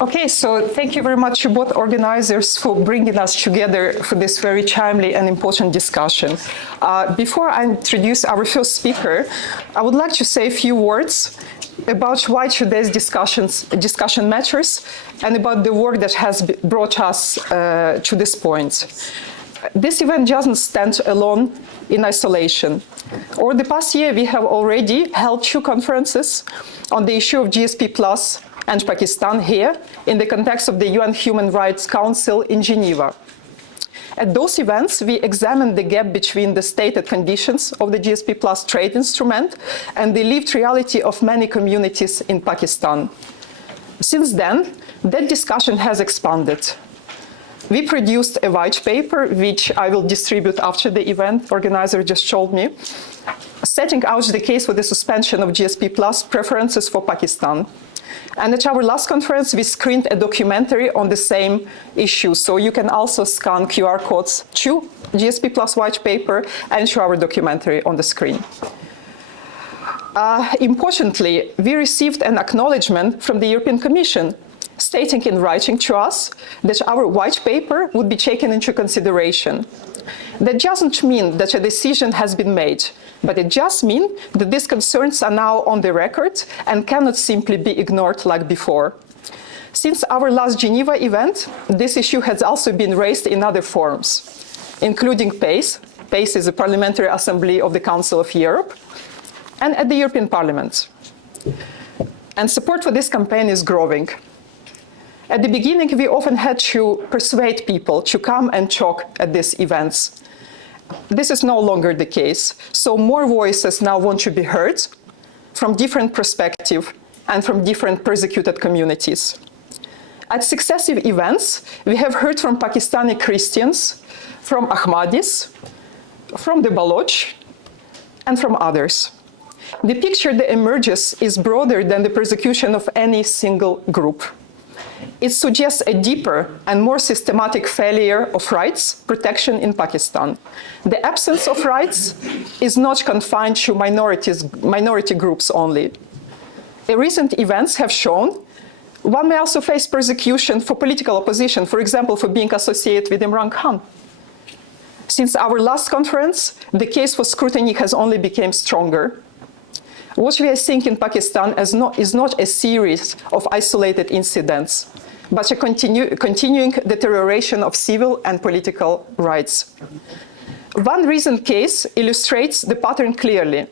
Okay, so thank you very much to both organizers for bringing us together for this very timely and important discussion. Before I introduce our first speaker, I would like to say a few words about why today's discussion matters and about the work that has brought us to this point. This event doesn't stand alone in isolation. Over the past year, we have already held 2 conferences on the issue of GSP Plus and Pakistan here in the context of the UN Human Rights Council in Geneva. At those events, we examined the gap between the stated conditions of the GSP Plus trade instrument and the lived reality of many communities in Pakistan. Since then, that discussion has expanded. We produced a white paper, which I will distribute after the event, organizer just showed me, setting out the case for the suspension of GSP Plus preferences for Pakistan. And at our last conference, we screened a documentary on the same issue. So you can also scan QR codes to GSP Plus white paper and to our documentary on the screen. Importantly, we received an acknowledgement from the European Commission stating in writing to us that our white paper would be taken into consideration. That doesn't mean that a decision has been made, but it just means that these concerns are now on the record and cannot simply be ignored like before. Since our last Geneva event, this issue has also been raised in other forums, including PACE. PACE is the Parliamentary Assembly of the Council of Europe, and at the European Parliament. And support for this campaign is growing. At the beginning, we often had to persuade people to come and talk at these events. This is no longer the case, so more voices now want to be heard from different perspectives and from different persecuted communities. At successive events, we have heard from Pakistani Christians, from Ahmadis, from the Baloch, and from others. The picture that emerges is broader than the persecution of any single group. It suggests a deeper and more systematic failure of rights protection in Pakistan. The absence of rights is not confined to minority groups only. Recent events have shown one may also face persecution for political opposition, for example, for being associated with Imran Khan. Since our last conference, the case for scrutiny has only become stronger. What we are seeing in Pakistan is not a series of isolated incidents, but a continuing deterioration of civil and political rights. One recent case illustrates the pattern clearly.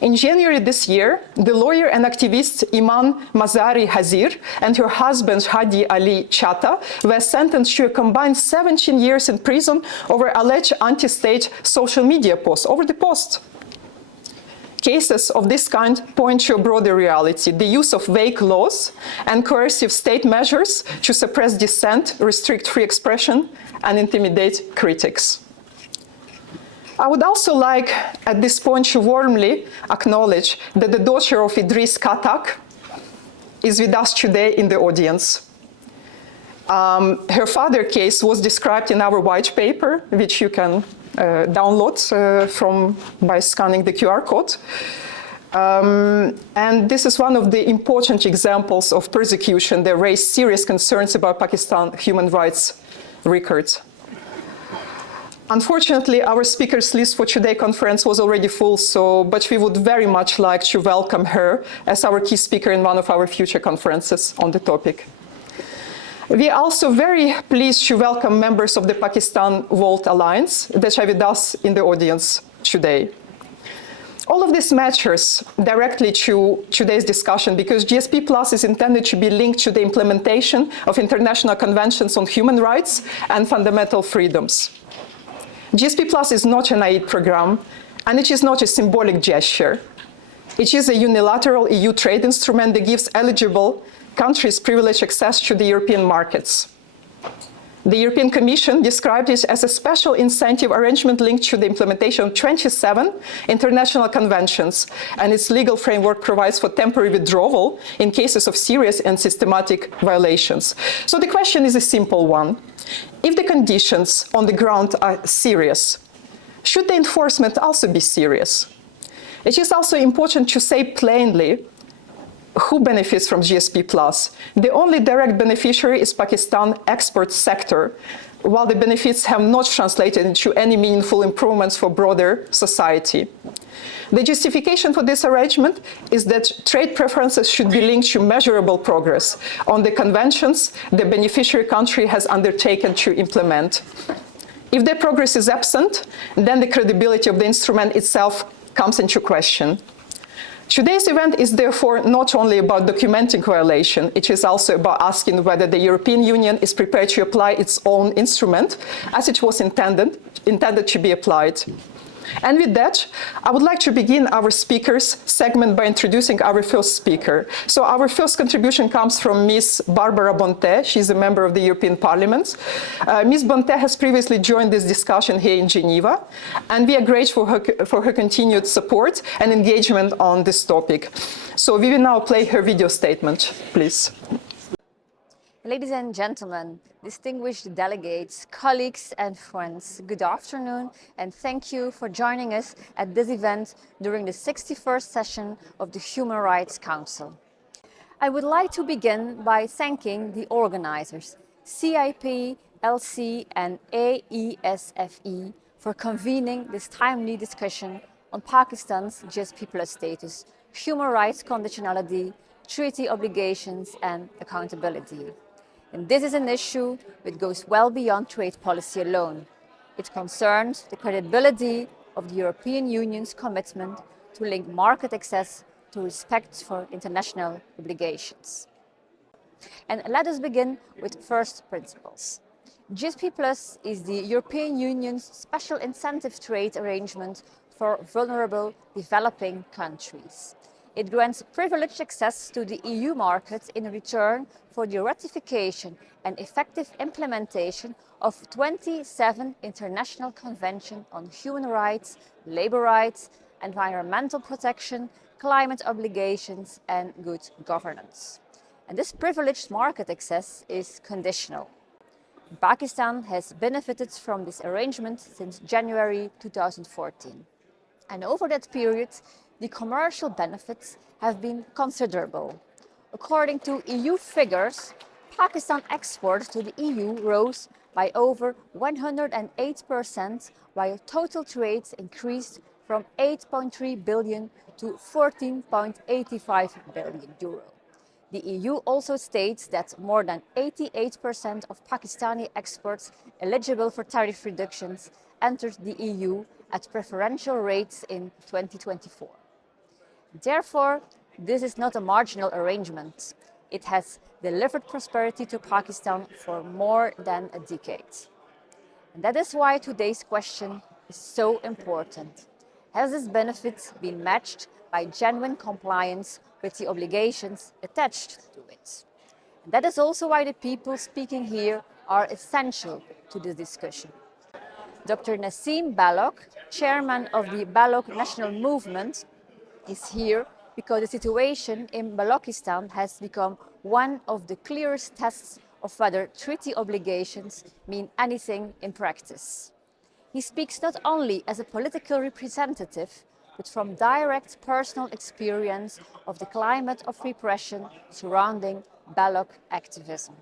In January this year, the lawyer and activist Iman Mazari Hazir and her husband Hadi Ali Chatta were sentenced to a combined 17 years in prison over alleged anti-state social media posts, over the post. Cases of this kind point to a broader reality, the use of vague laws and coercive state measures to suppress dissent, restrict free expression, and intimidate critics. I would also like, at this point, to warmly acknowledge that the daughter of Idris Katak is with us today in the audience. Her father's case was described in our white paper, which you can download by scanning the QR code. And this is one of the important examples of persecution that raised serious concerns about Pakistan's human rights records. Unfortunately, our speakers list for today's conference was already full, but we would very much like to welcome her as our key speaker in one of our future conferences on the topic. We are also very pleased to welcome members of the Pakistan World Alliance that are with us in the audience today. All of this matters directly to today's discussion because GSP Plus is intended to be linked to the implementation of international conventions on human rights and fundamental freedoms. GSP Plus is not an aid program, and it is not a symbolic gesture. It is a unilateral EU trade instrument that gives eligible countries privileged access to the European markets. The European Commission described it as a special incentive arrangement linked to the implementation of 27 international conventions, and its legal framework provides for temporary withdrawal in cases of serious and systematic violations. So the question is a simple one. If the conditions on the ground are serious, should the enforcement also be serious? It is also important to say plainly who benefits from GSP+. The only direct beneficiary is Pakistan export sector, while the benefits have not translated into any meaningful improvements for broader society. The justification for this arrangement is that trade preferences should be linked to measurable progress on the conventions the beneficiary country has undertaken to implement. If the progress is absent, then the credibility of the instrument itself comes into question. Today's event is therefore not only about documenting violation, it is also about asking whether the European Union is prepared to apply its own instrument as it was intended to be applied. And with that, I would like to begin our speakers segment by introducing our first speaker. So our first contribution comes from Ms. Barbara Bonte. She's a member of the European Parliament. Ms. Bonte has previously joined this discussion here in Geneva, and we are grateful for her continued support and engagement on this topic. So we will now play her video statement, please. Ladies and gentlemen, distinguished delegates, colleagues and friends, good afternoon and thank you for joining us at this event during the 61st session of the Human Rights Council. I would like to begin by thanking the organizers, CIP, LC and AESFE, for convening this timely discussion on Pakistan's GSP Plus status, human rights conditionality, treaty obligations and accountability. And this is an issue that goes well beyond trade policy alone. It concerns the credibility of the European Union's commitment to link market access to respect for international obligations. And let us begin with first principles. GSP Plus is the European Union's special incentive trade arrangement for vulnerable developing countries. It grants privileged access to the EU market in return for the ratification and effective implementation of 27 international conventions on human rights, labor rights, environmental protection, climate obligations and good governance. And this privileged market access is conditional. Pakistan has benefited from this arrangement since January 2014. And over that period, the commercial benefits have been considerable. According to EU figures, Pakistan exports to the EU rose by over 108%, while total trade increased from 8.3 billion to 14.85 billion euro. The EU also states that more than 88% of Pakistani exports eligible for tariff reductions entered the EU at preferential rates in 2024. Therefore, this is not a marginal arrangement. It has delivered prosperity to Pakistan for more than a decade. And that is why today's question is so important. Has this benefit been matched by genuine compliance with the obligations attached to it? And that is also why the people speaking here are essential to this discussion. Dr. Nassim Baloch, chairman of the Baloch National Movement, is here because the situation in Balochistan has become one of the clearest tests of whether treaty obligations mean anything in practice. He speaks not only as a political representative, but from direct personal experience of the climate of repression surrounding Baloch activism.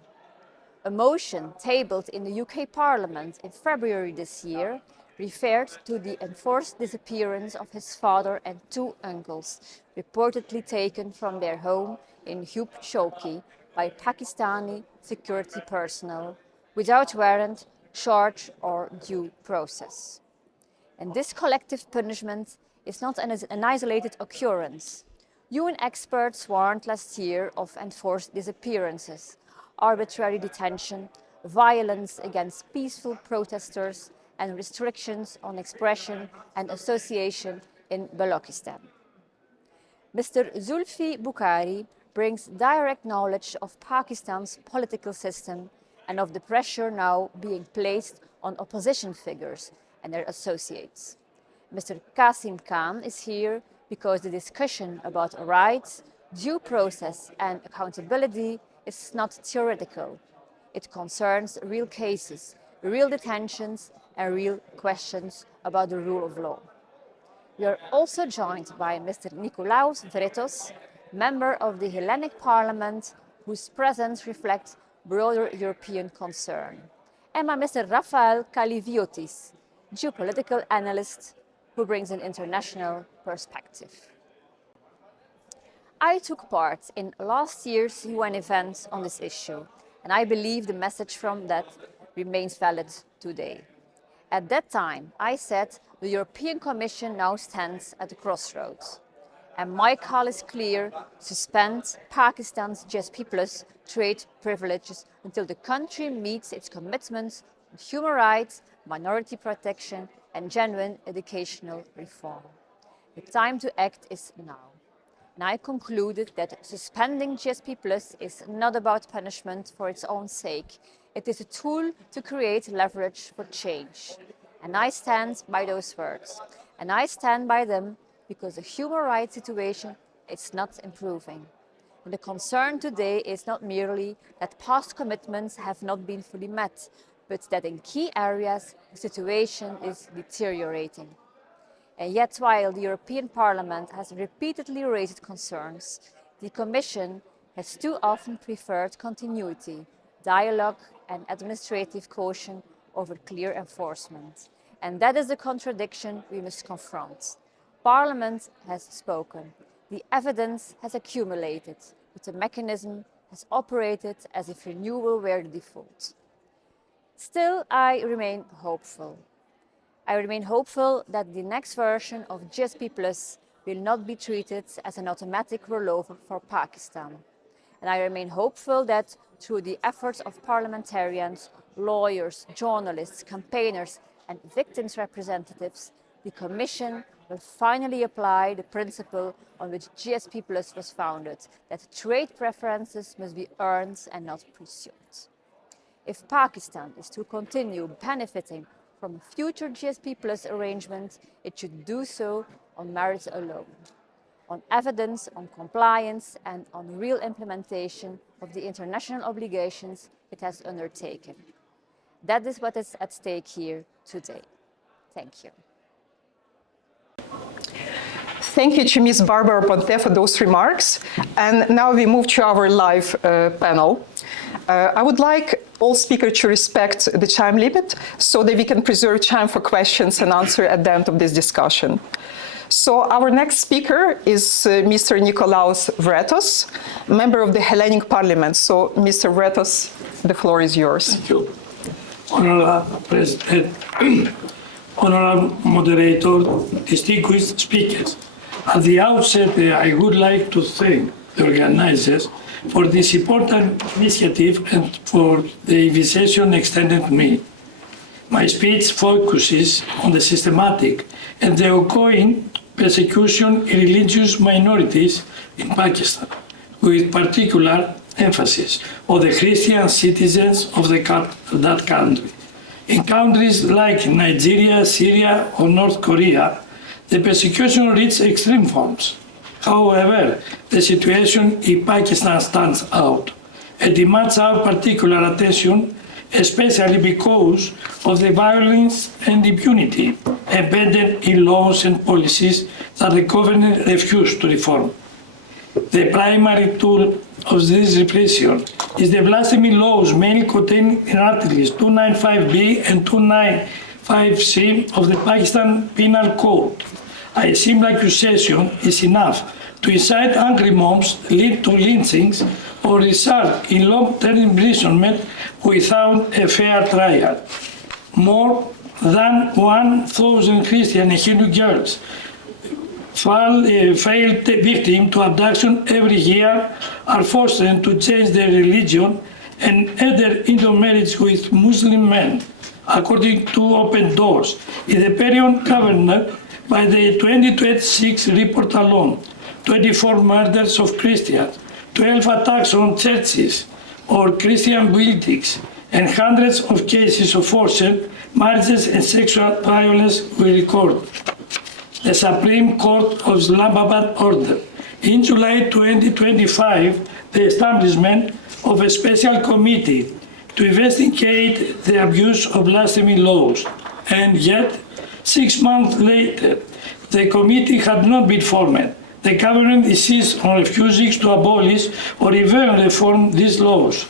A motion tabled in the UK Parliament in February this year referred to the enforced disappearance of his father and two uncles, reportedly taken from their home in Hub Shouki by Pakistani security personnel without warrant, charge or due process. And this collective punishment is not an isolated occurrence. UN experts warned last year of enforced disappearances, arbitrary detention, violence against peaceful protesters, and restrictions on expression and association in Balochistan. Mr. Zulfi Bukhari brings direct knowledge of Pakistan's political system and of the pressure now being placed on opposition figures and their associates. Mr. Qasim Khan is here because the discussion about rights, due process and accountability is not theoretical. It concerns real cases, real detentions and real questions about the rule of law. We are also joined by Mr. Nikolaos Vretos, member of the Hellenic Parliament, whose presence reflects broader European concern, and by Mr. Rafael Kaliviotis, geopolitical analyst who brings an international perspective. I took part in last year's UN event on this issue, and I believe the message from that remains valid today. At that time, I said the European Commission now stands at the crossroads. And my call is clear: suspend Pakistan's GSP Plus trade privileges until the country meets its commitments on human rights, minority protection, and genuine educational reform. The time to act is now. And I concluded that suspending GSP Plus is not about punishment for its own sake. It is a tool to create leverage for change. And I stand by those words. And I stand by them because the human rights situation is not improving. And the concern today is not merely that past commitments have not been fully met, but that in key areas the situation is deteriorating. And yet, while the European Parliament has repeatedly raised concerns, the Commission has too often preferred continuity, dialogue and administrative caution over clear enforcement. And that is the contradiction we must confront. Parliament has spoken, the evidence has accumulated, but the mechanism has operated as if renewal were the default. Still, I remain hopeful. I remain hopeful that the next version of GSP Plus will not be treated as an automatic rollover for Pakistan. And I remain hopeful that through the efforts of parliamentarians, lawyers, journalists, campaigners, and victims' representatives, the Commission will finally apply the principle on which GSP Plus was founded, that trade preferences must be earned and not presumed. If Pakistan is to continue benefiting from a future GSP Plus arrangement, it should do so on merits alone, on evidence, on compliance, and on real implementation of the international obligations it has undertaken. That is what is at stake here today. Thank you. Thank you to Ms. Barbara Ponte for those remarks. And now we move to our live panel. I would like all speakers to respect the time limit so that we can preserve time for questions and answers at the end of this discussion. So our next speaker is Mr. Nikolaos Vretos, member of the Hellenic Parliament. So Mr. Vretos, the floor is yours. Thank you. Honorable President, Honorable Moderator, distinguished speakers. At the outset, I would like to thank the organizers for this important initiative and for the invitation extended to me. My speech focuses on the systematic and the ongoing persecution of religious minorities in Pakistan, with particular emphasis on the Christian citizens of that country. In countries like Nigeria, Syria, or North Korea, the persecution reaches extreme forms. However, the situation in Pakistan stands out and demands our particular attention, especially because of the violence and impunity embedded in laws and policies that the government refused to reform. The primary tool of this repression is the blasphemy laws mainly contained in Articles 295B and 295C of the Pakistan Penal Code. A simple accusation is enough to incite angry mobs, lead to lynchings, or result in long-term imprisonment without a fair trial. More than 1,000 Christian and Hindu girls fall victim to abduction every year, are forced to change their religion and enter into marriage with Muslim men, according to Open Doors. In the period covered by the 2026 report alone, 24 murders of Christians, 12 attacks on churches or Christian buildings, and hundreds of cases of forced marriages and sexual violence were recorded. The Supreme Court of Islamabad ordered in July 2025 the establishment of a special committee to investigate the abuse of blasphemy laws, and yet 6 months later the committee had not been formed. The government insists on refusing to abolish or even reform these laws.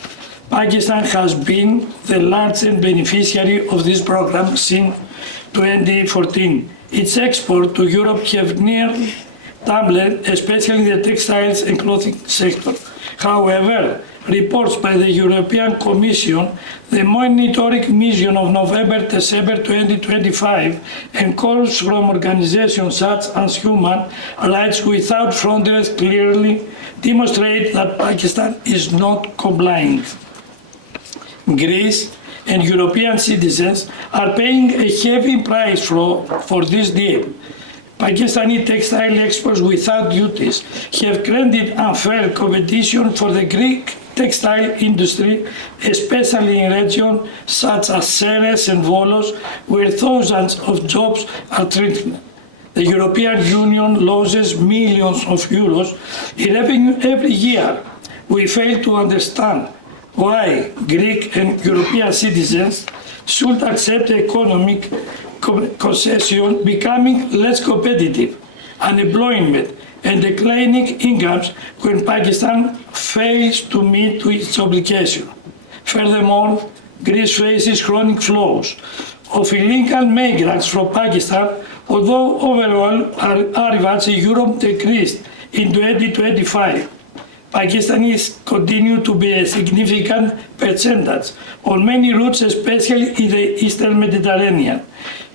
Pakistan has been the largest beneficiary of this program since 2014. Its exports to Europe have nearly doubled, especially in the textiles and clothing sector. However, reports by the European Commission, the monitoring mission of November-December 2025, and calls from organizations such as Human Rights Without Frontiers clearly demonstrate that Pakistan is not complying. Greece and European citizens are paying a heavy price for this deal. Pakistani textile exports without duties have created unfair competition for the Greek textile industry, especially in regions such as Ceres and Volos, where thousands of jobs are threatened. The European Union loses millions of euros in revenue every year. We fail to understand why Greek and European citizens should accept economic concession, becoming less competitive, unemployment, and declining incomes when Pakistan fails to meet its obligation. Furthermore, Greece faces chronic flows of illegal migrants from Pakistan, although overall arrivals in Europe decreased in 2025. Pakistanis continue to be a significant percentage on many routes, especially in the Eastern Mediterranean.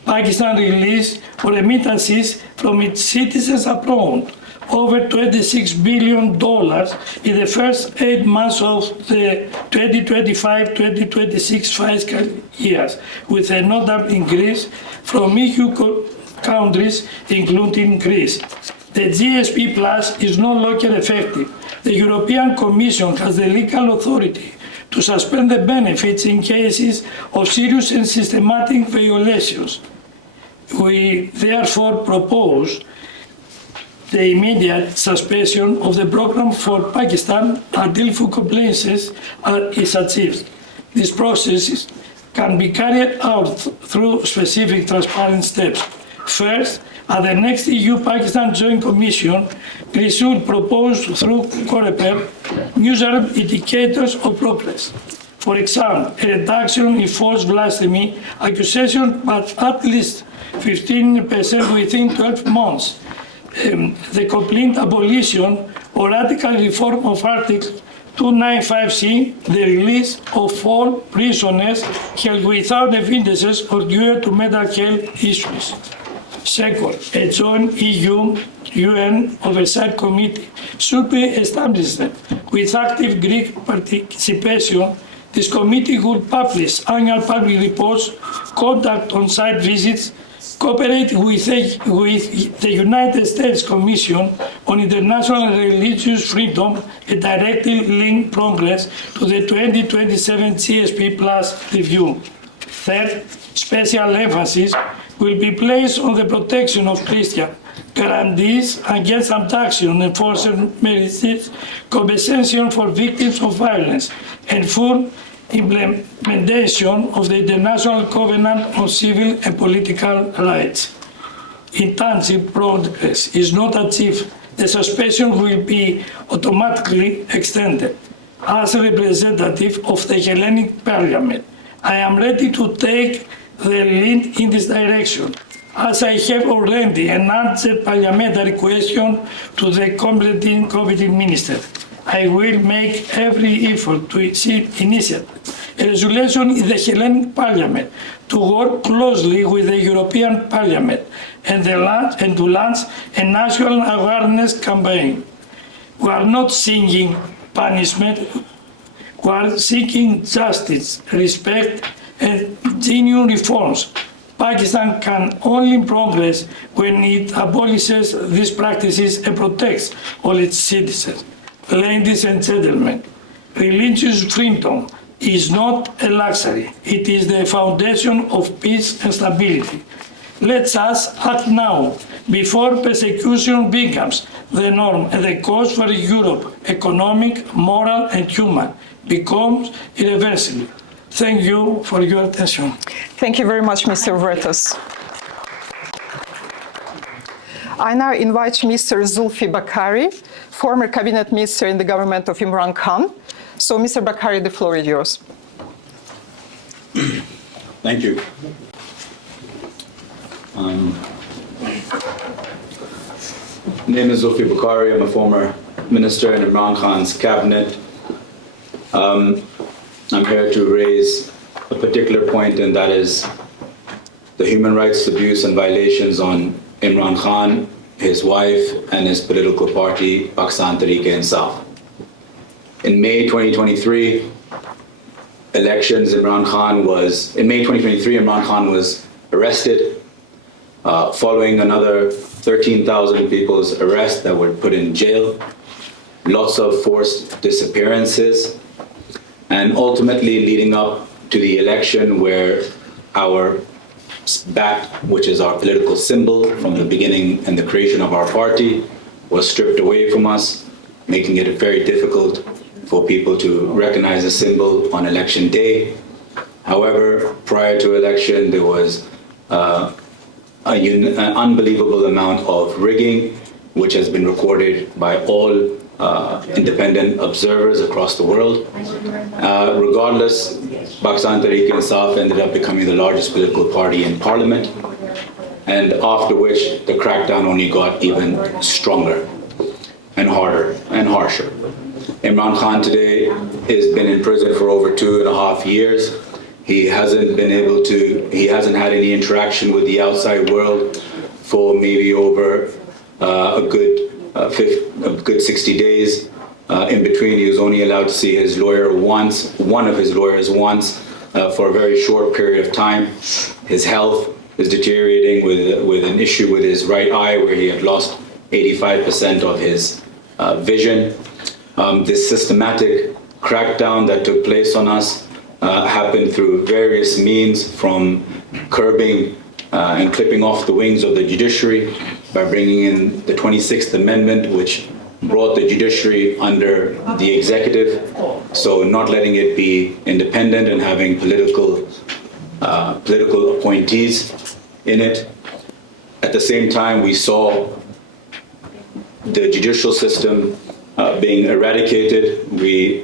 Pakistan released remittances from its citizens abroad over $26 billion in the first 8 months of the 2025-2026 fiscal years, with a notable increase from EU countries, including Greece. The GSP Plus is no longer effective. The European Commission has the legal authority to suspend the benefits in cases of serious and systematic violations. We therefore propose the immediate suspension of the program for Pakistan until full compliance is achieved. This process can be carried out through specific transparent steps. First, at the next EU-Pakistan Joint Commission, Greece should propose through COREPER measurable indicators of progress. For example, a reduction in false blasphemy accusations by at least 15% within 12 months, the complete abolition or radical reform of Article 295C, the release of all prisoners held without evidences or due to mental health issues. Second, a joint EU-UN oversight committee should be established with active Greek participation. This committee will publish annual public reports, conduct on-site visits, cooperate with the United States Commission on International Religious Freedom, and directly link progress to the 2027 GSP Plus review. Third, special emphasis will be placed on the protection of Christians, guarantees against abduction, enforcement measures, compensation for victims of violence, and full implementation of the International Covenant on Civil and Political Rights. Intangible progress is not achieved. The suspension will be automatically extended. As a representative of the Hellenic Parliament, I am ready to take the lead in this direction, as I have already answered parliamentary question to the competent minister. I will make every effort to initiate a resolution in the Hellenic Parliament to work closely with the European Parliament and to launch a national awareness campaign. We are not seeking punishment, we are seeking justice, respect, and genuine reforms. Pakistan can only progress when it abolishes these practices and protects all its citizens. Ladies and gentlemen, religious freedom is not a luxury. It is the foundation of peace and stability. Let us act now, before persecution becomes the norm and the cost for Europe, economic, moral, and human, becomes irreversible. Thank you for your attention. Thank you very much, Mr. Vretos. I now invite Mr. Zulfi Bakari, former cabinet minister in the government of Imran Khan. So, Mr. Bakari, the floor is yours. Thank you. My name is Zulfi Bakari. I'm a former minister in Imran Khan's cabinet. I'm here to raise a particular point, and that is the human rights abuse and violations on Imran Khan, his wife, and his political party, Pakistan Tehreek-e-Insaf. In May 2023, Imran Khan was arrested following another 13,000 people's arrest that were put in jail, lots of forced disappearances, and ultimately leading up to the election where our bat, which is our political symbol from the beginning and the creation of our party, was stripped away from us, making it very difficult for people to recognize the symbol on election day. However, prior to election, there was an unbelievable amount of rigging, which has been recorded by all independent observers across the world. Regardless, Pakistan Tehreek-e-Insaf ended up becoming the largest political party in parliament, and after which the crackdown only got even stronger and harder and harsher. Imran Khan today has been in prison for over 2.5 years. He hasn't had any interaction with the outside world for maybe over a good 60 days. In between, he was only allowed to see his lawyer once, one of his lawyers once, for a very short period of time. His health is deteriorating with an issue with his right eye, where he had lost 85% of his vision. This systematic crackdown that took place on us happened through various means, from curbing and clipping off the wings of the judiciary by bringing in the 26th Amendment, which brought the judiciary under the executive, so not letting it be independent and having political appointees in it. At the same time, we saw the judicial system being eradicated.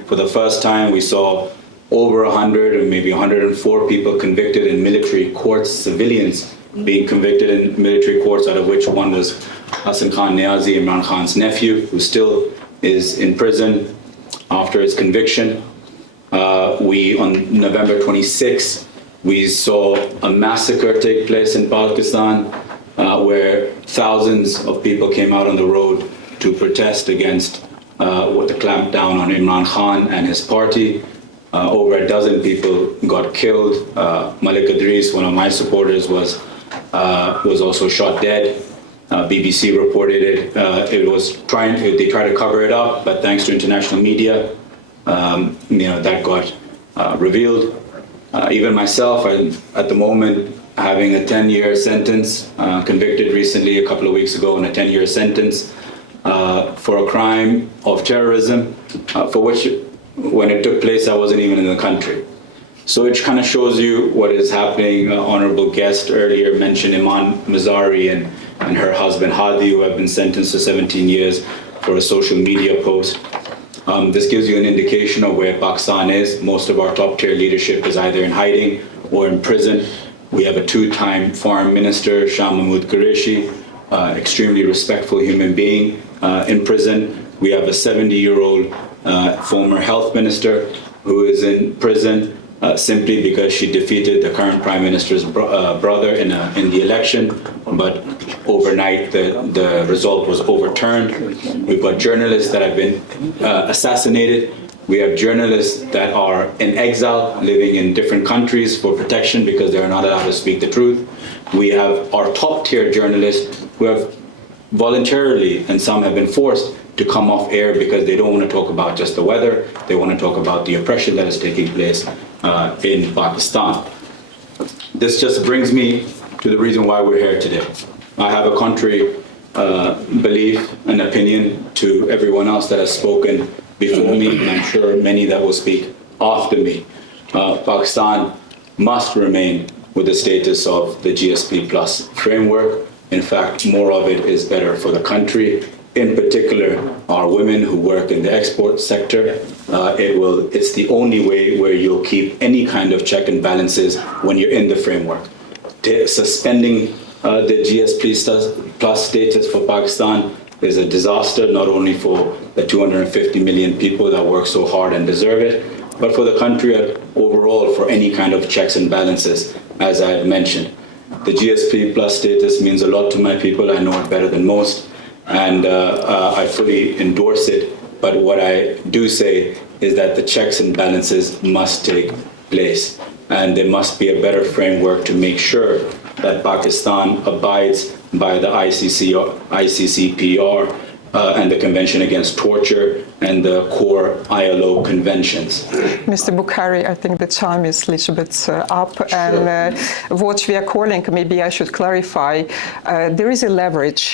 For the first time, we saw over 100 or maybe 104 people convicted in military courts, civilians being convicted in military courts, out of which one was Hassan Khan Niazi, Imran Khan's nephew, who still is in prison after his conviction. On November 26, we saw a massacre take place in Pakistan, where thousands of people came out on the road to protest against what the clampdown on Imran Khan and his party. Over a dozen people got killed. Malik Idris, one of my supporters, was also shot dead. BBC reported it. They tried to cover it up, but thanks to international media, that got revealed. Even myself, at the moment, having a 10-year sentence, convicted recently a couple of weeks ago on a 10-year sentence for a crime of terrorism, for which, when it took place, I wasn't even in the country. So it kind of shows you what is happening. Honorable guest earlier mentioned Iman Mazari and her husband Hadi, who have been sentenced to 17 years for a social media post. This gives you an indication of where Pakistan is. Most of our top-tier leadership is either in hiding or in prison. We have a 2-time foreign minister, Shah Mahmood Qureshi, extremely respectful human being, in prison. We have a 70-year-old former health minister who is in prison simply because she defeated the current Prime Minister's brother in the election, but overnight the result was overturned. We've got journalists that have been assassinated. We have journalists that are in exile, living in different countries for protection because they are not allowed to speak the truth. We have our top-tier journalists who have voluntarily, and some have been forced, to come off air because they don't want to talk about just the weather. They want to talk about the oppression that is taking place in Pakistan. This just brings me to the reason why we're here today. I have a contrary belief and opinion to everyone else that has spoken before me, and I'm sure many that will speak after me. Pakistan must remain with the status of the GSP Plus framework In fact, more of it is better for the country. In particular, our women who work in the export sector. It's the only way where you'll keep any kind of check and balances when you're in the framework. Suspending the GSP plus status for Pakistan is a disaster, not only for the 250 million people that work so hard and deserve it, but for the country overall, for any kind of checks and balances, as I had mentioned. The GSP plus status means a lot to my people. I know it better than most, and I fully endorse it. But what I do say is that the checks and balances must take place, and there must be a better framework to make sure that Pakistan abides by the ICCPR and the Convention Against Torture and the core ILO conventions. Mr. Bukhari, I think the time is a little bit up, and what we are calling, maybe I should clarify, there is a leverage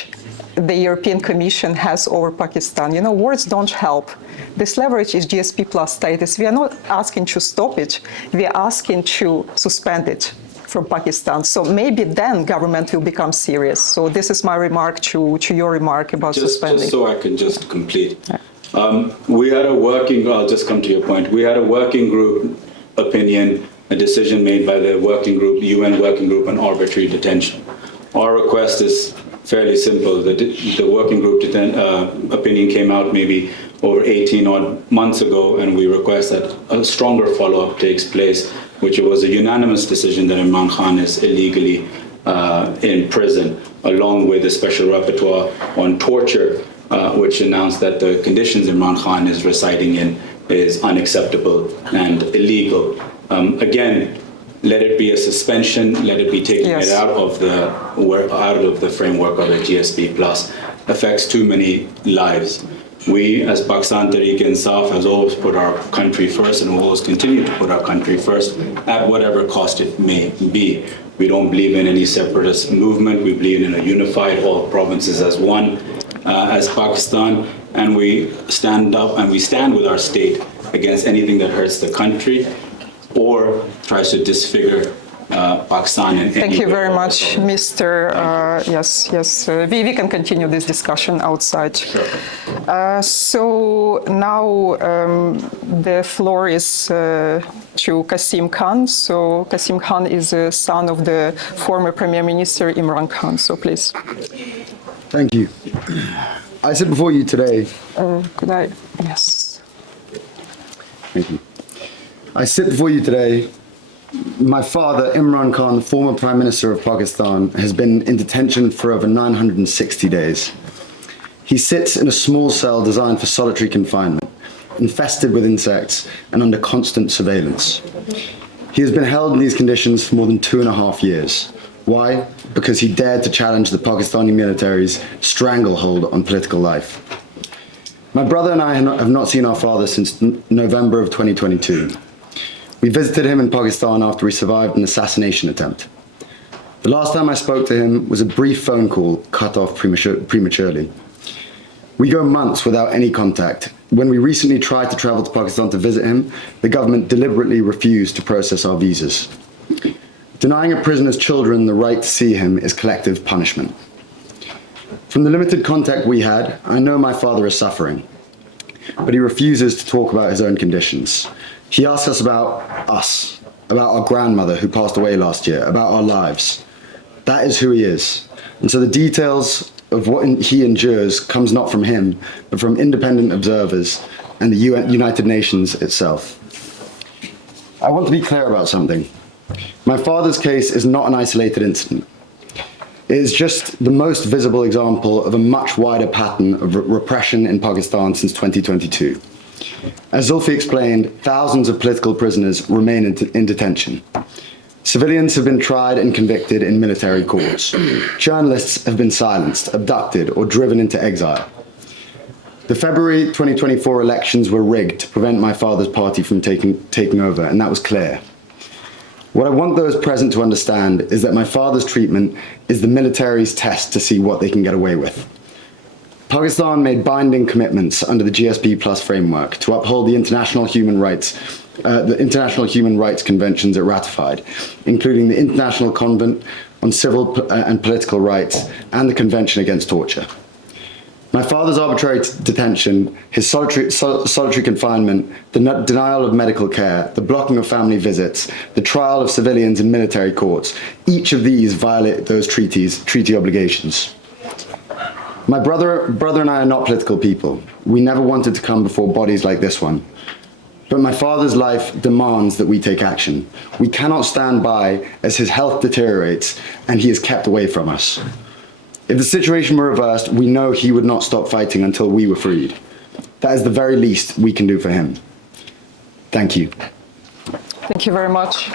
the European Commission has over Pakistan. You know, words don't help. This leverage is GSP plus status. We are not asking to stop it. We are asking to suspend it from Pakistan. So maybe then government will become serious. So this is my remark to your remark about suspending. Just so I can just complete. We had a working, I'll just come to your point. We had a working group opinion, a decision made by the working group, UN working group on arbitrary detention. Our request is fairly simple. The working group opinion came out maybe over 18 odd months ago, and we request that a stronger follow-up takes place, which was a unanimous decision that Imran Khan is illegally in prison, along with a special rapporteur on torture, which announced that the conditions Imran Khan is residing in is unacceptable and illegal. Again, let it be a suspension, let it be taking it out of the framework of the GSP plus. Affects too many lives. We, as Pakistan Tehreek-e-Insaf, has always put our country first and will always continue to put our country first at whatever cost it may be. We don't believe in any separatist movement. We believe in a unified, all provinces as one, as Pakistan, and we stand up and we stand with our state against anything that hurts the country or tries to disfigure Pakistan in any way. Thank you very much, Mr. We can continue this discussion outside. Sure. So now the floor is to Kasim Khan. So Kasim Khan is a son of the former Prime Minister Imran Khan. So please. Thank you. I sit before you today. Could I? Yes. Thank you. I sit before you today. My father, Imran Khan, former Prime Minister of Pakistan, has been in detention for over 960 days. He sits in a small cell designed for solitary confinement, infested with insects and under constant surveillance. He has been held in these conditions for more than 2.5 years. Why? Because he dared to challenge the Pakistani military's stranglehold on political life. My brother and I have not seen our father since November of 2022. We visited him in Pakistan after he survived an assassination attempt. The last time I spoke to him was a brief phone call cut off prematurely. We go months without any contact. When we recently tried to travel to Pakistan to visit him, the government deliberately refused to process our visas. Denying a prisoner's children the right to see him is collective punishment. From the limited contact we had, I know my father is suffering, but he refuses to talk about his own conditions. He asks us, about our grandmother who passed away last year, about our lives. That is who he is. And so the details of what he endures comes not from him, but from independent observers and the United Nations itself. I want to be clear about something. My father's case is not an isolated incident. It is just the most visible example of a much wider pattern of repression in Pakistan since 2022. As Zulfi explained, thousands of political prisoners remain in detention. Civilians have been tried and convicted in military courts. Journalists have been silenced, abducted, or driven into exile. The February 2024 elections were rigged to prevent my father's party from taking over, and that was clear. What I want those present to understand is that my father's treatment is the military's test to see what they can get away with. Pakistan made binding commitments under the GSP Plus framework to uphold the international human rights conventions it ratified, including the International on civil and political rights and the Convention Against Torture. My father's arbitrary detention, his solitary confinement, the denial of medical care, the blocking of family visits, the trial of civilians in military courts, each of these violate those treaty obligations. My brother and I are not political people. We never wanted to come before bodies like this one. But my father's life demands that we take action. We cannot stand by as his health deteriorates and he is kept away from us. If the situation were reversed, we know he would not stop fighting until we were freed. That is the very least we can do for him. Thank you. Thank you very much.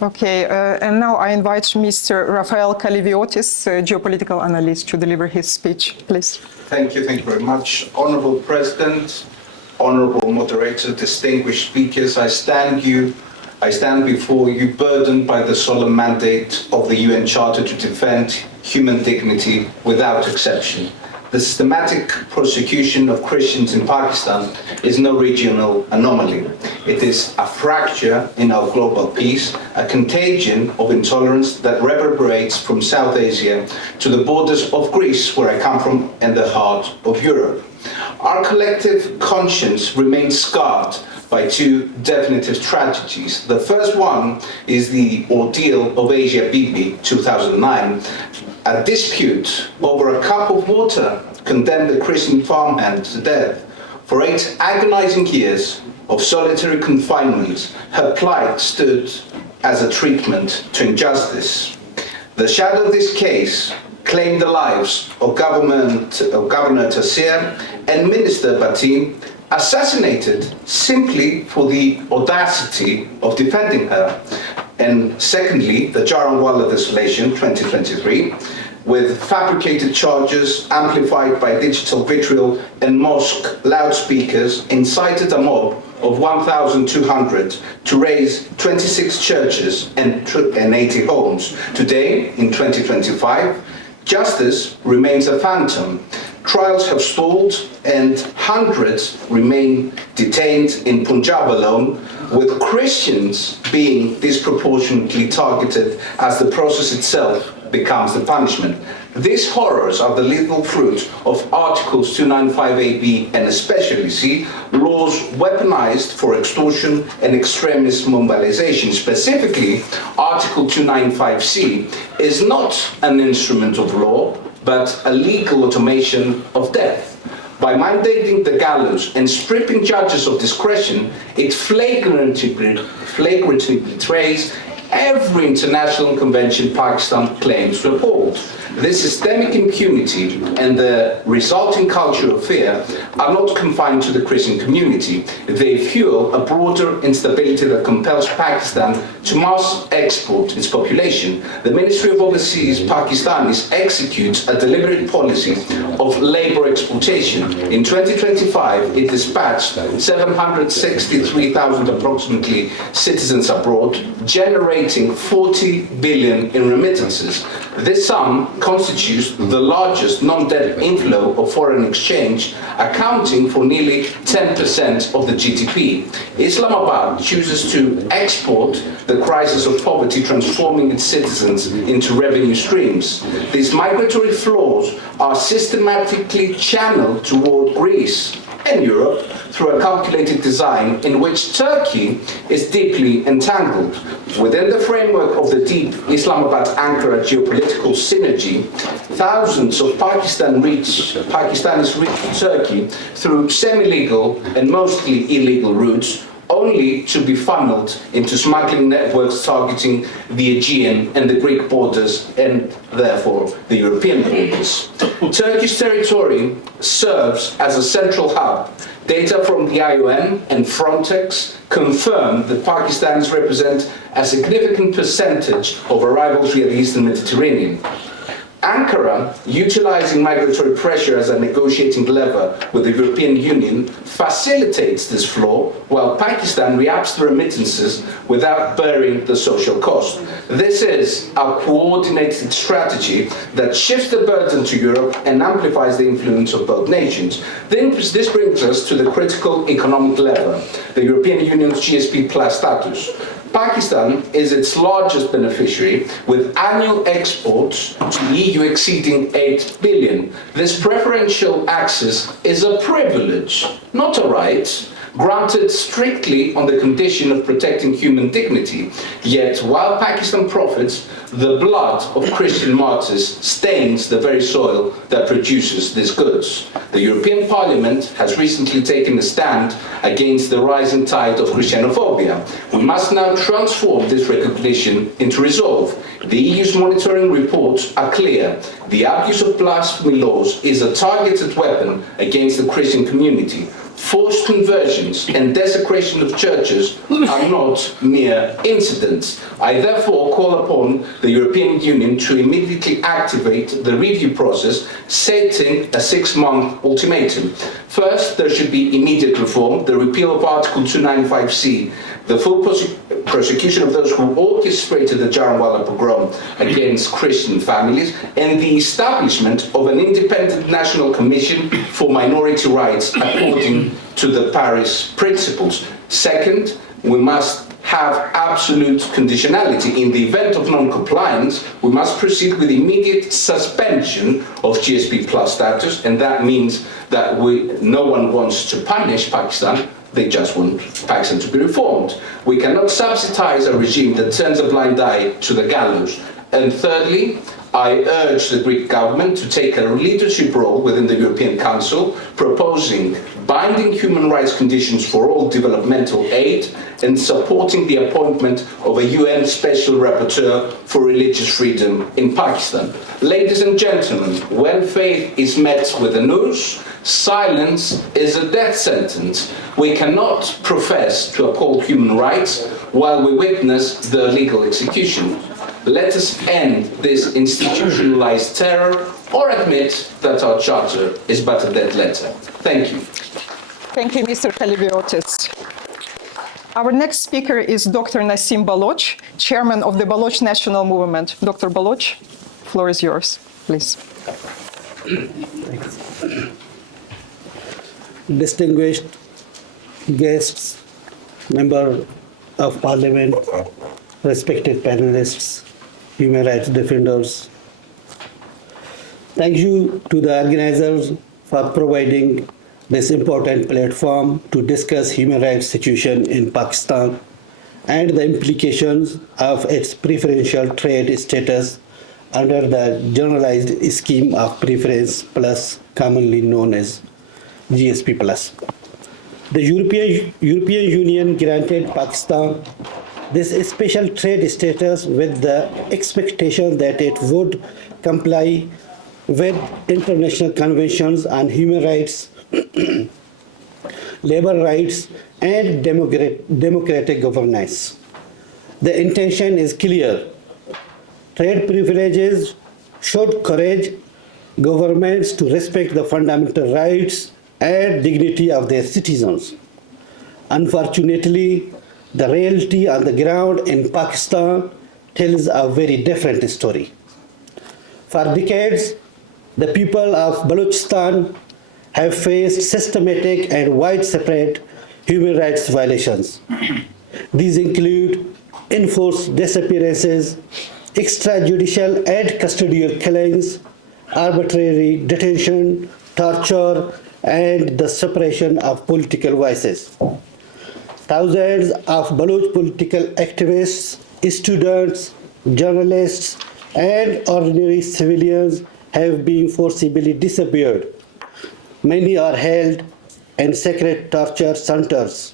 Okay, and now I invite Mr. Rafael Kaliviotis, geopolitical analyst, to deliver his speech, please. Thank you very much. Honorable President, honorable moderator, distinguished speakers, I stand before you burdened by the solemn mandate of the UN Charter to defend human dignity without exception. The systematic persecution of Christians in Pakistan is no regional anomaly. It is a fracture in our global peace, a contagion of intolerance that reverberates from South Asia to the borders of Greece, where I come from, and the heart of Europe. Our collective conscience remains scarred by two definitive tragedies. The first one is the ordeal of Asia Bibi 2009. A dispute over a cup of water condemned a Christian farmhand to death. For 8 agonizing years of solitary confinement, her plight stood as a treatment to injustice. The shadow of this case claimed the lives of Governor Taseer and Minister Batim, assassinated simply for the audacity of defending her. And secondly, the Jaranwala desolation 2023, with fabricated charges amplified by digital vitriol and mosque loudspeakers, incited a mob of 1,200 to raise 26 churches and 80 homes. Today, in 2025, justice remains a phantom. Trials have stalled and hundreds remain detained in Punjab alone, with Christians being disproportionately targeted as the process itself becomes the punishment. These horrors are the lethal fruit of Articles 295AB and especially C, laws weaponized for extortion and extremist mobilization. Specifically, Article 295C is not an instrument of law, but a legal automation of death. By mandating the gallows and stripping judges of discretion, it flagrantly betrays every international convention Pakistan claims to uphold. This systemic impunity and the resulting culture of fear are not confined to the Christian community. They fuel a broader instability that compels Pakistan to mass export its population. The Ministry of Overseas Pakistanis executes a deliberate policy of labor exploitation. In 2025, it dispatched 763,000 approximately citizens abroad, generating 40 billion in remittances. This sum constitutes the largest non-debt inflow of foreign exchange, accounting for nearly 10% of the GDP. Islamabad chooses to export the crisis of poverty, transforming its citizens into revenue streams. These migratory flows are systematically channeled toward Greece and Europe through a calculated design in which Turkey is deeply entangled. Within the framework of the deep Islamabad-Ankara geopolitical synergy, thousands of Pakistanis reach Turkey through semi-legal and mostly illegal routes, only to be funneled into smuggling networks targeting the Aegean and the Greek borders and therefore the European borders. Turkish territory serves as a central hub. Data from the IOM and Frontex confirm that Pakistanis represent a significant percentage of arrivals via the Eastern Mediterranean. Ankara, utilizing migratory pressure as a negotiating lever with the European Union, facilitates this flow, while Pakistan reaps the remittances without bearing the social cost. This is a coordinated strategy that shifts the burden to Europe and amplifies the influence of both nations. This brings us to the critical economic lever, the European Union's GSP Plus status. Pakistan is its largest beneficiary, with annual exports to the EU exceeding 8 billion. This preferential access is a privilege, not a right, granted strictly on the condition of protecting human dignity. Yet, while Pakistan profits, the blood of Christian martyrs stains the very soil that produces these goods. The European Parliament has recently taken a stand against the rising tide of Christianophobia. We must now transform this recognition into resolve. The EU's monitoring reports are clear. The abuse of blasphemy laws is a targeted weapon against the Christian community. Forced conversions and desecration of churches are not mere incidents. I therefore call upon the European Union to immediately activate the review process, setting a 6-month ultimatum. First, there should be immediate reform, the repeal of Article 295C, the full prosecution of those who orchestrated the Jaranwala pogrom against Christian families, and the establishment of an independent national commission for minority rights according to the Paris Principles. Second, we must have absolute conditionality. In the event of non-compliance, we must proceed with immediate suspension of GSP Plus status, and that means that no one wants to punish Pakistan. They just want Pakistan to be reformed. We cannot subsidize a regime that turns a blind eye to the gallows. And thirdly, I urge the Greek government to take a leadership role within the European Council, proposing binding human rights conditions for all developmental aid and supporting the appointment of a UN Special Rapporteur for religious freedom in Pakistan. Ladies and gentlemen, when faith is met with a noose, silence is a death sentence. We cannot profess to uphold human rights while we witness their legal execution. Let us end this institutionalized terror or admit that our charter is but a dead letter. Thank you. Thank you, Mr. Kalibiotis. Our next speaker is Dr. Nassim Baloch, chairman of the Baloch National Movement. Dr. Baloch, floor is yours, please. Distinguished guests, member of parliament, respected panelists, human rights defenders. Thank you to the organizers for providing this important platform to discuss human rights situation in Pakistan and the implications of its preferential trade status under the generalized scheme of preference plus, commonly known as GSP plus. The European Union granted Pakistan this special trade status with the expectation that it would comply with international conventions on human rights, labor rights, and democratic governance. The intention is clear. Trade privileges should encourage governments to respect the fundamental rights and dignity of their citizens. Unfortunately, the reality on the ground in Pakistan tells a very different story. For decades, the people of Balochistan have faced systematic and widespread human rights violations. These include enforced disappearances, extrajudicial and custodial killings, arbitrary detention, torture, and the suppression of political voices. Thousands of Baloch political activists, students, journalists, and ordinary civilians have been forcibly disappeared. Many are held in secret torture centers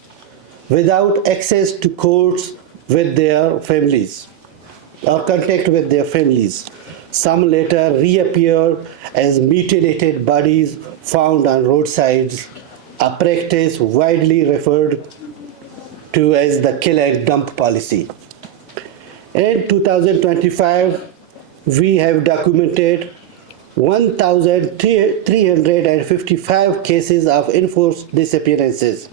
without access to courts with their families or contact with their families. Some later reappear as mutilated bodies found on roadsides, a practice widely referred to as the kill and dump policy. In 2025, we have documented 1,355 cases of enforced disappearances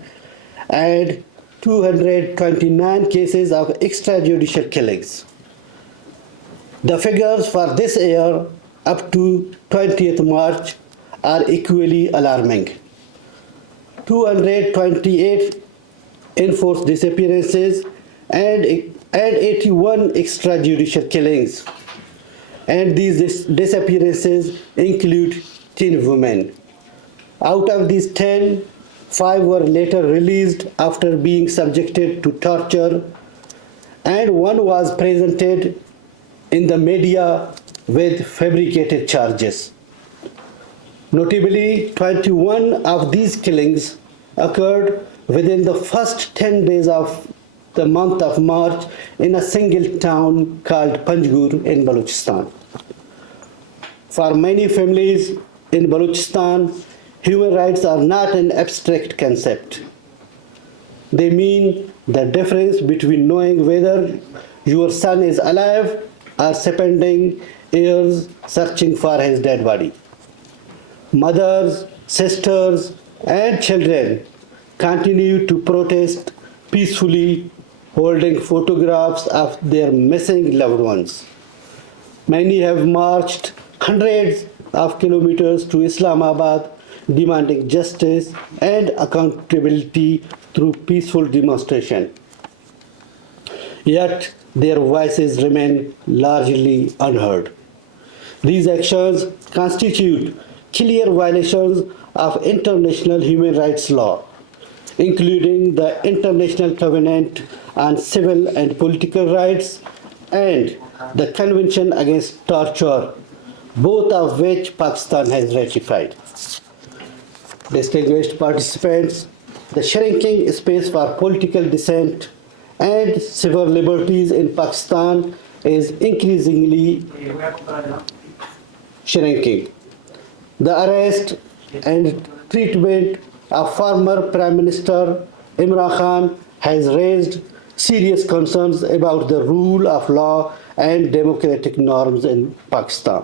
and 229 cases of extrajudicial killings. The figures for this year up to 20th March are equally alarming. 228 enforced disappearances and and 81 extrajudicial killings. And these disappearances include 10 women. Out of these 10, 5 were later released after being subjected to torture, and 1 was presented in the media with fabricated charges. Notably, 21 of these killings occurred within the first 10 days of the month of March in a single town called Panjgur in Balochistan. For many families in Balochistan, human rights are not an abstract concept. They mean the difference between knowing whether your son is alive or spending years searching for his dead body. Mothers, sisters, and children continue to protest peacefully, holding photographs of their missing loved ones. Many have marched hundreds of kilometers to Islamabad, demanding justice and accountability through peaceful demonstration. Yet their voices remain largely unheard. These actions constitute clear violations of international human rights law, including the International Covenant on Civil and Political Rights and the Convention Against Torture, both of which Pakistan has ratified. Distinguished participants, the shrinking space for political dissent and civil liberties in Pakistan is increasingly shrinking. The arrest and treatment of former Prime Minister Imran Khan has raised serious concerns about the rule of law and democratic norms in Pakistan.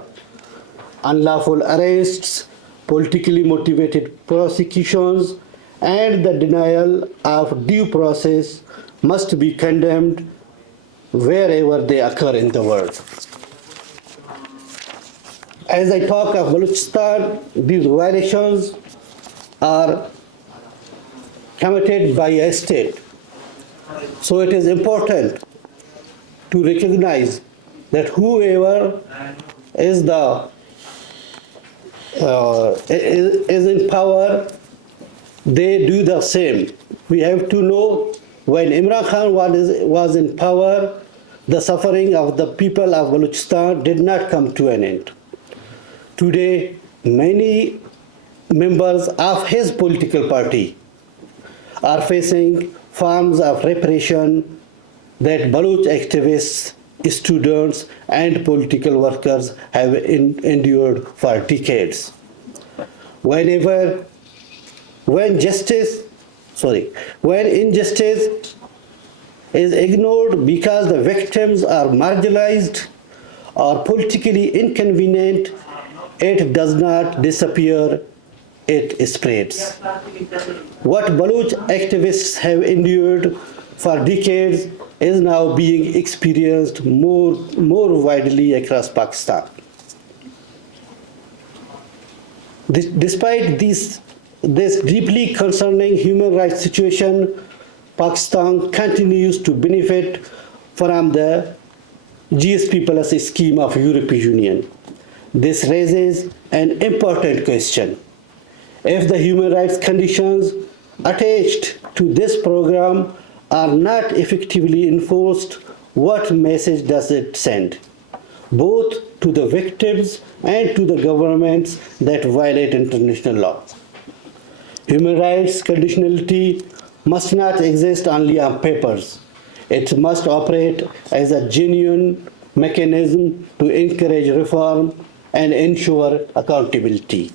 Unlawful arrests, politically motivated prosecutions, and the denial of due process must be condemned wherever they occur in the world. As I talk of Balochistan, these violations are committed by a state. So it is important to recognize that whoever is in power, they do the same. We have to know when Imran Khan was in power, the suffering of the people of Balochistan did not come to an end. Today, many members of his political party are facing forms of repression that Baloch activists, students, and political workers have endured for decades. When injustice is ignored because the victims are marginalized or politically inconvenient, it does not disappear, it spreads. What Baloch activists have endured for decades is now being experienced more widely across Pakistan. Despite this deeply concerning human rights situation, Pakistan continues to benefit from the GSP Plus scheme of European Union. This raises an important question. If the human rights conditions attached to this program are not effectively enforced, what message does it send, both to the victims and to the governments that violate international law? Human rights conditionality must not exist only on papers. It must operate as a genuine mechanism to encourage reform and ensure accountability.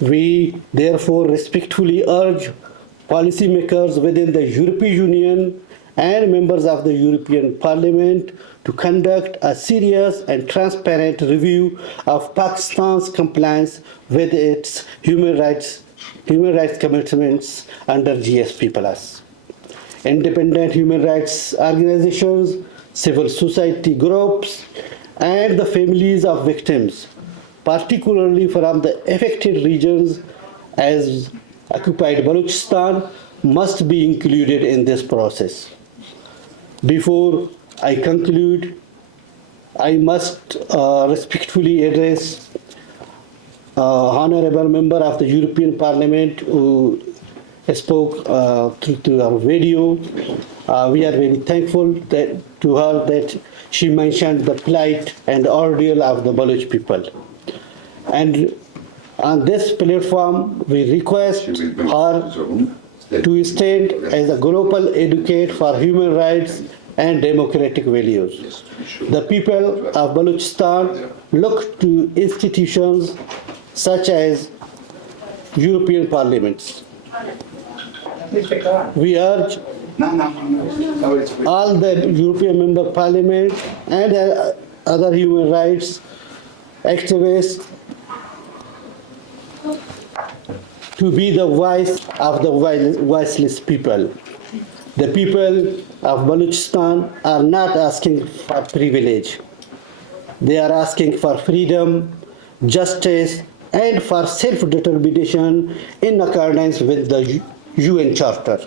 We therefore respectfully urge policymakers within the European Union and members of the European Parliament to conduct a serious and transparent review of Pakistan's compliance with its human rights commitments under GSP+. Independent human rights organizations, civil society groups, and the families of victims, particularly from the affected regions as occupied Balochistan, must be included in this process. Before I conclude, I must respectfully address honorable member of the European Parliament who spoke through our video. We are very thankful to her that she mentioned the plight and ordeal of the Baloch people. And on this platform, we request her to stand as a global advocate for human rights and democratic values. The people of Balochistan look to institutions such as European parliaments. We urge all the European member parliament and other human rights activists to be the voice of the voiceless people. The people of Balochistan are not asking for privilege. They are asking for freedom, justice, and for self-determination in accordance with the UN Charter.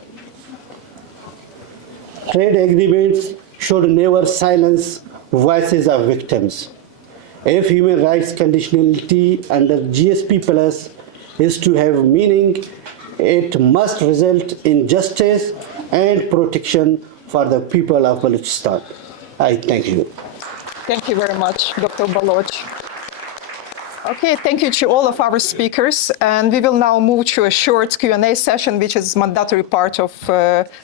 Trade agreements should never silence voices of victims. If human rights conditionality under GSP Plus is to have meaning, it must result in justice and protection for the people of Balochistan. I thank you. Thank you very much, Dr. Baloch. Okay, thank you to all of our speakers, and we will now move to a short Q&A session, which is mandatory part of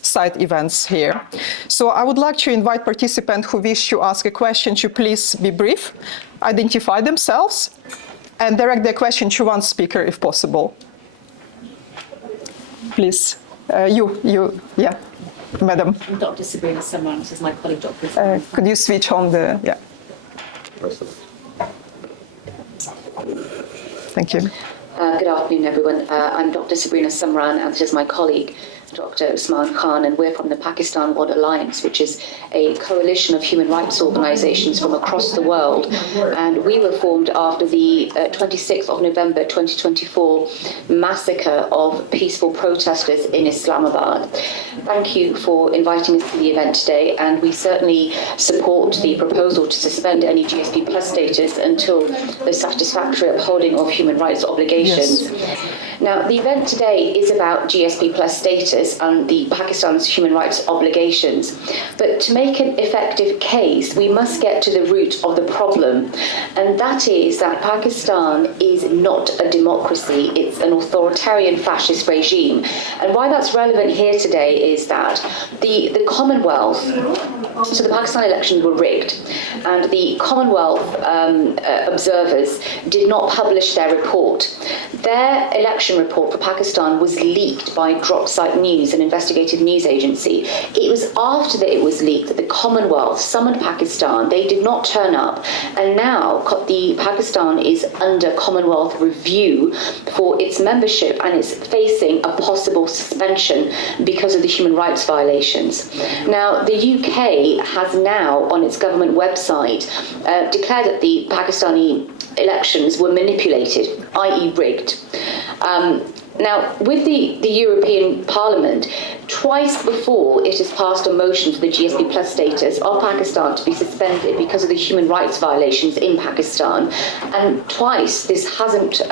side events here. So I would like to invite participants who wish to ask a question to please be brief, identify themselves, and direct their question to one speaker if possible. Please, yeah, madam. I'm Dr. Sabrina Samran, this is my colleague, Dr. Could you switch on the, yeah. Thank you. Good afternoon, everyone. I'm Dr. Sabrina Samran, and this is my colleague, Dr. Imran Khan, and we're from the Pakistan World Alliance, which is a coalition of human rights organizations from across the world. And we were formed after the 26th of November 2024 massacre of peaceful protesters in Islamabad. Thank you for inviting us to the event today, and we certainly support the proposal to suspend any GSP Plus status until the satisfactory upholding of human rights obligations. Yes. Now, the event today is about GSP Plus status and the Pakistan's human rights obligations. But to make an effective case, we must get to the root of the problem. And that is that Pakistan is not a democracy. It's an authoritarian fascist regime. And why that's relevant here today is that the Commonwealth, so the Pakistan elections were rigged, and the Commonwealth observers did not publish their report. Their election report for Pakistan was leaked by Dropsite News, an investigative news agency. It was after that it was leaked that the Commonwealth summoned Pakistan. They did not turn up, and now the Pakistan is under Commonwealth review for its membership, and it's facing a possible suspension because of the human rights violations. Now, the UK has now on its government website declared that the Pakistani elections were manipulated, i.e. rigged. Now, with the European Parliament, twice before it has passed a motion for the GSP Plus status of Pakistan to be suspended because of the human rights violations in Pakistan, and twice this hasn't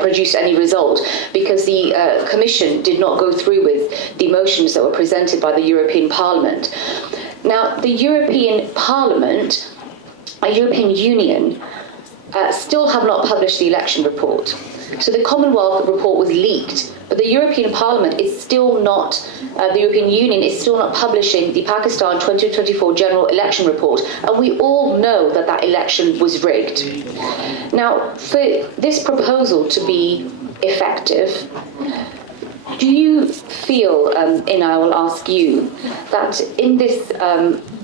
produced any result because the Commission did not go through with the motions that were presented by the European Parliament. Now, the European Parliament, European Union, still have not published the election report. So the Commonwealth report was leaked, but the European Parliament is still not, the European Union is still not publishing the Pakistan 2024 general election report, and we all know that that election was rigged. Now, for this proposal to be effective, do you feel, and I will ask you, that in this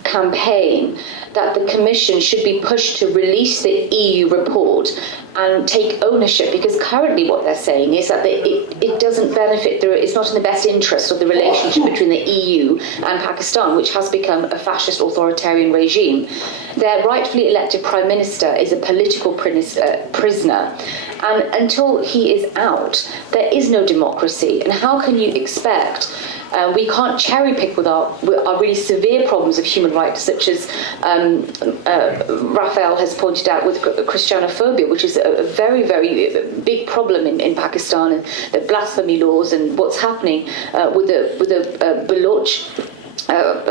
campaign that the Commission should be pushed to release the EU report and take ownership, because currently what they're saying is that it doesn't benefit, it's not in the best interest of the relationship between the EU and Pakistan, which has become a fascist authoritarian regime. Their rightfully elected Prime Minister is a political prisoner, and until he is out, there is no democracy. And how can you expect we can't cherry pick with our really severe problems of human rights, such as Raphael has pointed out with Christianophobia, which is a very, very big problem in Pakistan, and the blasphemy laws and what's happening with the Baloch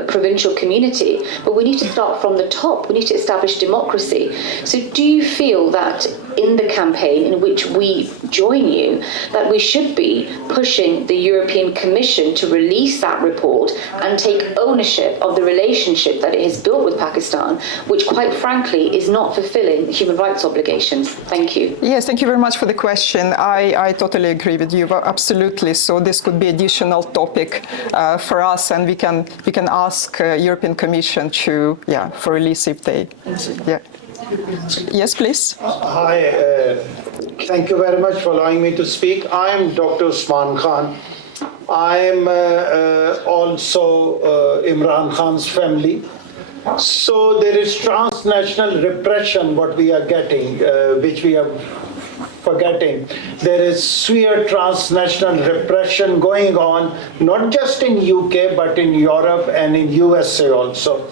provincial community. But we need to start from the top. We need to establish democracy. So do you feel that in the campaign in which we join you, that we should be pushing the European Commission to release that report and take ownership of the relationship that it has built with Pakistan, which quite frankly is not fulfilling human rights obligations? Thank you. Yes, thank you very much for the question. I totally agree with you, absolutely. So this could be additional topic for us, and we can ask European Commission to for release if they Yes, please. Hi, thank you very much for allowing me to speak. I am Dr. Usman Khan. I am also Imran Khan's family. So there is transnational repression, what we are getting, which we are forgetting. There is severe transnational repression going on, not just in UK, but in Europe and in USA also.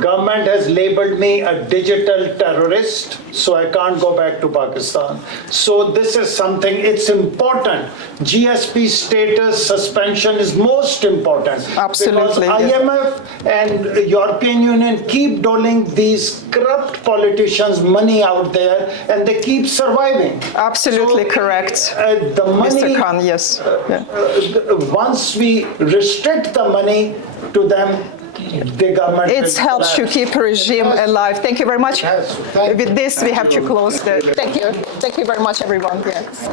Government has labeled me a digital terrorist, so I can't go back to Pakistan. So this is something, it's important. GSP status suspension is most important. Absolutely. Because IMF and European Union keep doling these corrupt politicians money out there, and they keep surviving. Absolutely correct. The money, Mr. Khan, yes. Once we restrict the money to them, the government it helps to keep a regime alive. Thank you very much. With this, we have to close the. Thank you. Thank you very much, everyone. Yes.